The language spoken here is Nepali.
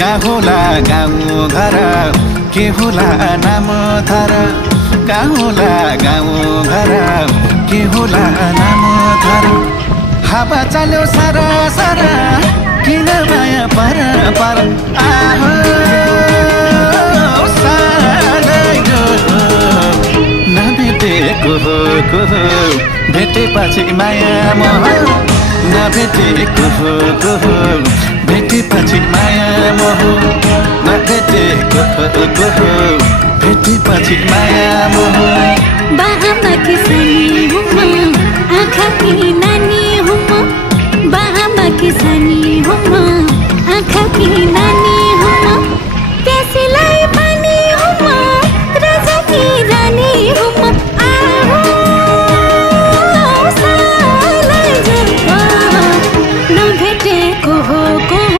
कहाँ होला गाउँ घर के होला नाम थर कहाँ होला गाउँ घर के होला नाम थर हावा चल्यो सारा सारा किन माया पर पर आहो सालैलो नभेटेको को भेटेपछि माया मोह नभेटेको को भेटेपछि माया मोह नभेटेको को भेटेपछि माया मोह बाहामा किसानी हुमा आँखा की नानी हुमा बाहामा किसानी हुमा आँखा की नानी